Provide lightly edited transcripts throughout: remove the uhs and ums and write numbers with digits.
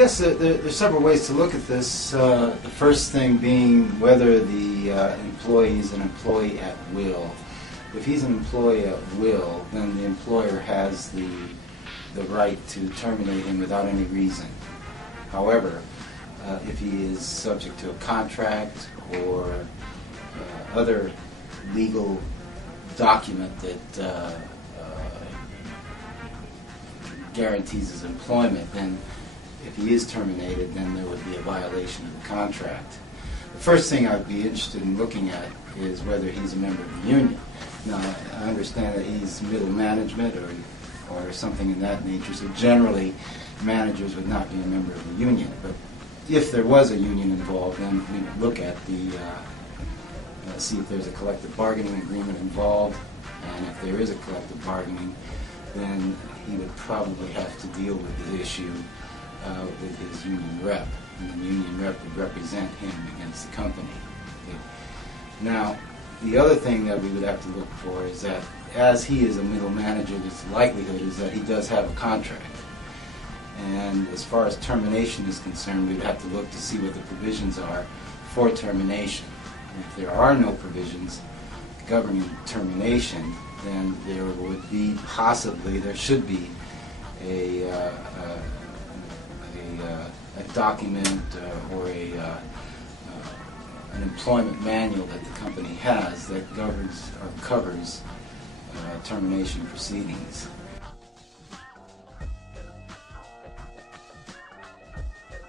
guess there's several ways to look at this. The first thing being whether the employee is an employee at will. If he's an employee at will, then the employer has the right to terminate him without any reason. However, if he is subject to a contract or other legal document that guarantees his employment, then if he is terminated, then there would be a violation of the contract. The first thing I'd be interested in looking at is whether he's a member of the union. Now, I understand that he's middle management or something in that nature, so generally managers would not be a member of the union. But if there was a union involved, then we would look at the see if there's a collective bargaining agreement involved, and if there is a collective bargaining, then he would probably have to deal with the issue with his union rep, and the union rep would represent him against the company. Okay. Now, the other thing that we would have to look for is that as he is a middle manager, the likelihood is that he does have a contract. And as far as termination is concerned, we'd have to look to see what the provisions are for termination. And if there are no provisions governing termination, then there would be there should be a document or an employment manual that the company has that governs or covers termination proceedings.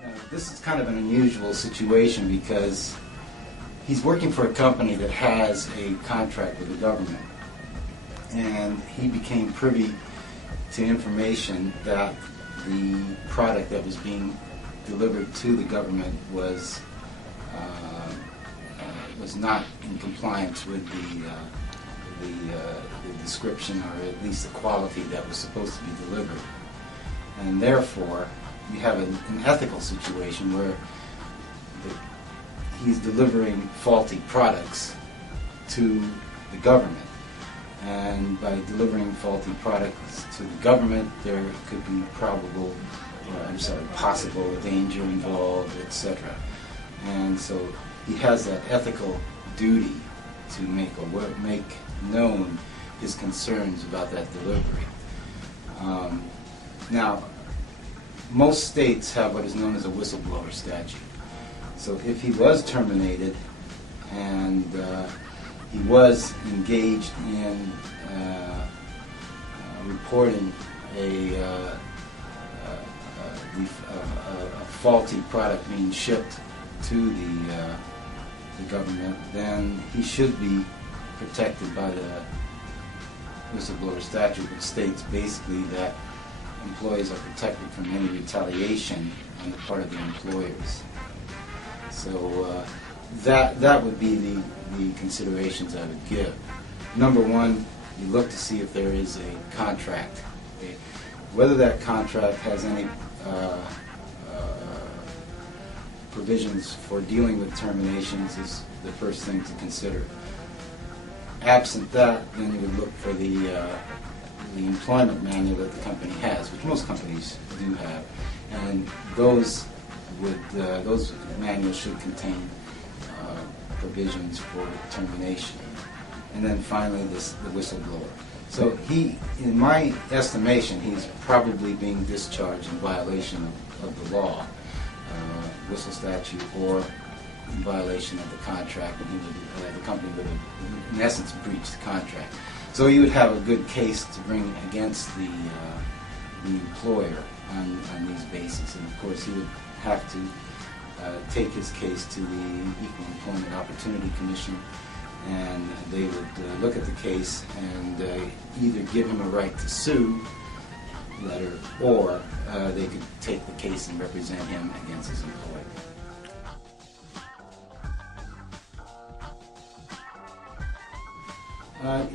Now, this is kind of an unusual situation because he's working for a company that has a contract with the government, and he became privy to information that the product that was being delivered to the government was not in compliance with the description, or at least the quality that was supposed to be delivered. And therefore, you have an ethical situation where he's delivering faulty products to the government. And by delivering faulty products to the government, there could be possible danger involved, etc. And so he has that ethical duty to make known his concerns about that delivery. Now, most states have what is known as a whistleblower statute. So if he was terminated and he was engaged in reporting a faulty product being shipped to the government, then he should be protected by the whistleblower statute, which states basically that employees are protected from any retaliation on the part of the employers. So that would be the considerations I would give. Number one, you look to see if there is a contract. Okay? Whether that contract has any provisions for dealing with terminations is the first thing to consider. Absent that, then you would look for the employment manual that the company has, which most companies do have, and those manuals should contain provisions for termination. And then finally, the whistleblower. So in my estimation, he's probably being discharged in violation of the law, whistle statute, or in violation of the contract, and the company would have, in essence, breached the contract. So he would have a good case to bring against the employer on these bases, and of course he would have to take his case to the Equal Employment Opportunity Commission, and they would look at the case and either give him a right to sue letter, or they could take the case and represent him against his employer.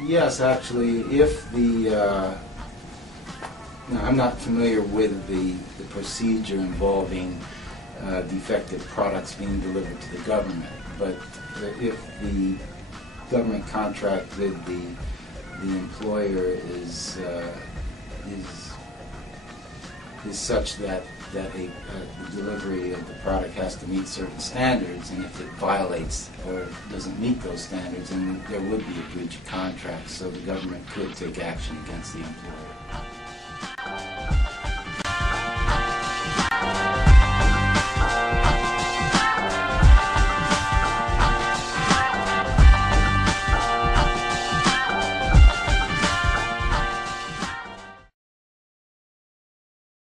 Yes, actually, if now I'm not familiar with the procedure involving defective products being delivered to the government, but if the government contract with the employer is such that that the delivery of the product has to meet certain standards, and if it violates or doesn't meet those standards, then there would be a breach of contract, so the government could take action against the employer.